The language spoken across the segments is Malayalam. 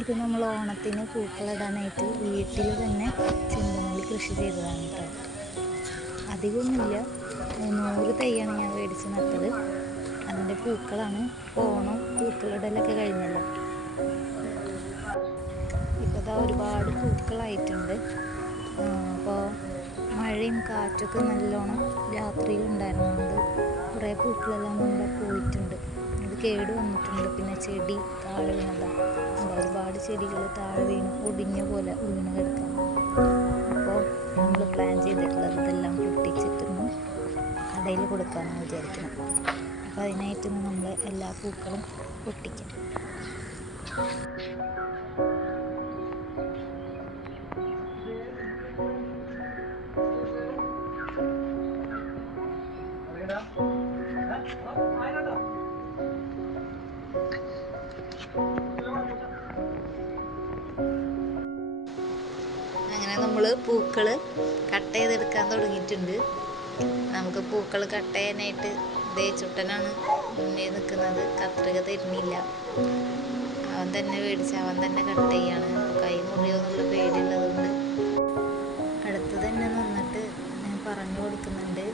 ഇത് നമ്മൾ ഓണത്തിന് പൂക്കളിടാനായിട്ട് വീട്ടിൽ തന്നെ ചെണ്ടുമല്ലി കൃഷി ചെയ്തതാണ് കേട്ടോ. അധികമൊന്നുമില്ല, 100 തൈയാണ് ഞാൻ മേടിച്ച് നട്ടത്. അതിൻ്റെ പൂക്കളാണ്. ഓണം പൂക്കളിടലൊക്കെ കഴിഞ്ഞല്ലോ. ഇപ്പോൾ ഇതാ ഒരുപാട് പൂക്കളായിട്ടുണ്ട്. അപ്പോൾ മഴയും കാറ്റൊക്കെ നല്ലോണം രാത്രിയിലുണ്ടായിരുന്നത് കുറേ പൂക്കളെല്ലാം നമ്മുടെ പോയിട്ടുണ്ട്. ഇത് കേട് വന്നിട്ടുണ്ട്. പിന്നെ ചെടി താഴെ വീണതാണ്. ഒരുപാട് ചെടികൾ താഴെ വീണ് ഒടിഞ്ഞ പോലെ വീണ് കിടക്കാം. അപ്പോൾ നമ്മൾ പ്ലാൻ ചെയ്തിട്ടുള്ളത് ഇതെല്ലാം പൊട്ടിച്ചിട്ടൊന്ന് കടയിൽ കൊടുക്കാമെന്ന് വിചാരിക്കണം. അപ്പോൾ അതിനായിട്ടൊന്ന് നമ്മൾ എല്ലാ പൂക്കളും പൊട്ടിക്കാം. അങ്ങനെ നമ്മൾ പൂക്കൾ കട്ട് ചെയ്തെടുക്കാൻ തുടങ്ങിയിട്ടുണ്ട്. നമുക്ക് പൂക്കൾ കട്ട് ചെയ്യാനായിട്ട് ദേ ചുട്ടനാണ് മുന്നിൽ നിൽക്കുന്നത്. കത്രിക തരുന്നില്ല, അവൻ തന്നെ മേടിച്ച് അവൻ തന്നെ കട്ട് ചെയ്യാണ്. കൈ മുറിയോന്നുള്ള പേടിയുള്ളത് കൊണ്ട് അടുത്ത് തന്നെ നിന്നിട്ട് ഞാൻ പറഞ്ഞു കൊടുക്കുന്നുണ്ട്.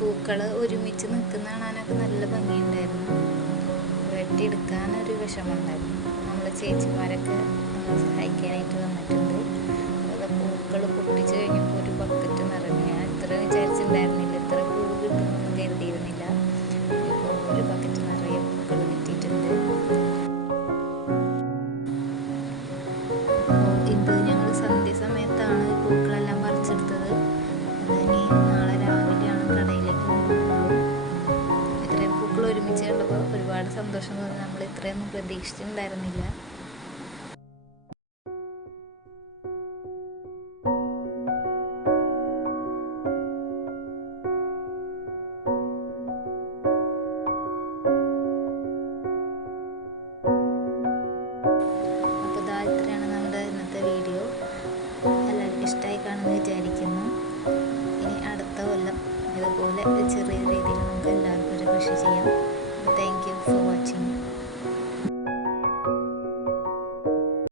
പൂക്കൾ ഒരുമിച്ച് നിൽക്കുന്ന കാണാനൊക്കെ നല്ല ഭംഗിയുണ്ടായിരുന്നു. വെട്ടിയെടുക്കാനൊരു വിഷമമുണ്ടായിരുന്നു. നമ്മൾ ചേച്ചിമാരൊക്കെ നമ്മളെ സഹായിക്കാനായിട്ട് വന്നിട്ടുണ്ട്. അത് പൂക്കൾ പൊട്ടിച്ച് കഴിഞ്ഞപ്പോൾ ഒരു ബക്കറ്റ് നിറഞ്ഞു. ഞാൻ ഇത്ര വിചാരിച്ചിട്ടുണ്ടായിരുന്നില്ല, ഇത്ര പൂ കിട്ടുമെന്നൊന്നും കരുതിയിരുന്നില്ല. ഇപ്പോൾ ഒരു ബക്കറ്റ് നിറയെ പൂക്കൾ കിട്ടിയിട്ടുണ്ട്. ഇത് ഞങ്ങൾ സന്ധ്യ സമയത്താണ് പൂക്കളെല്ലാം പറിച്ചെടുത്തത്. അതിനി നാളെ രാവിലെയാണ് കടയിലേക്ക് പോകുന്നത്. ഇത്രയും പൂക്കൾ ഒരുമിച്ച് കണ്ടപ്പോൾ ഒരുപാട് സന്തോഷം തോന്നി. നമ്മൾ ഇത്രയൊന്നും പ്രതീക്ഷിച്ചിട്ടുണ്ടായിരുന്നില്ല. അപ്പോൾ ഇത്രയാണ് നമ്മുടെ ഇന്നത്തെ വീഡിയോ. എല്ലാവർക്കും ഇഷ്ടമായി കാണുമെന്ന് വിചാരിക്കുന്നു. ഇനി അടുത്ത കൊല്ലം ഇതുപോലെ ചെറിയ രീതിയിൽ നമുക്ക് എല്ലാവർക്കും ഒരു കൃഷി ചെയ്യാം.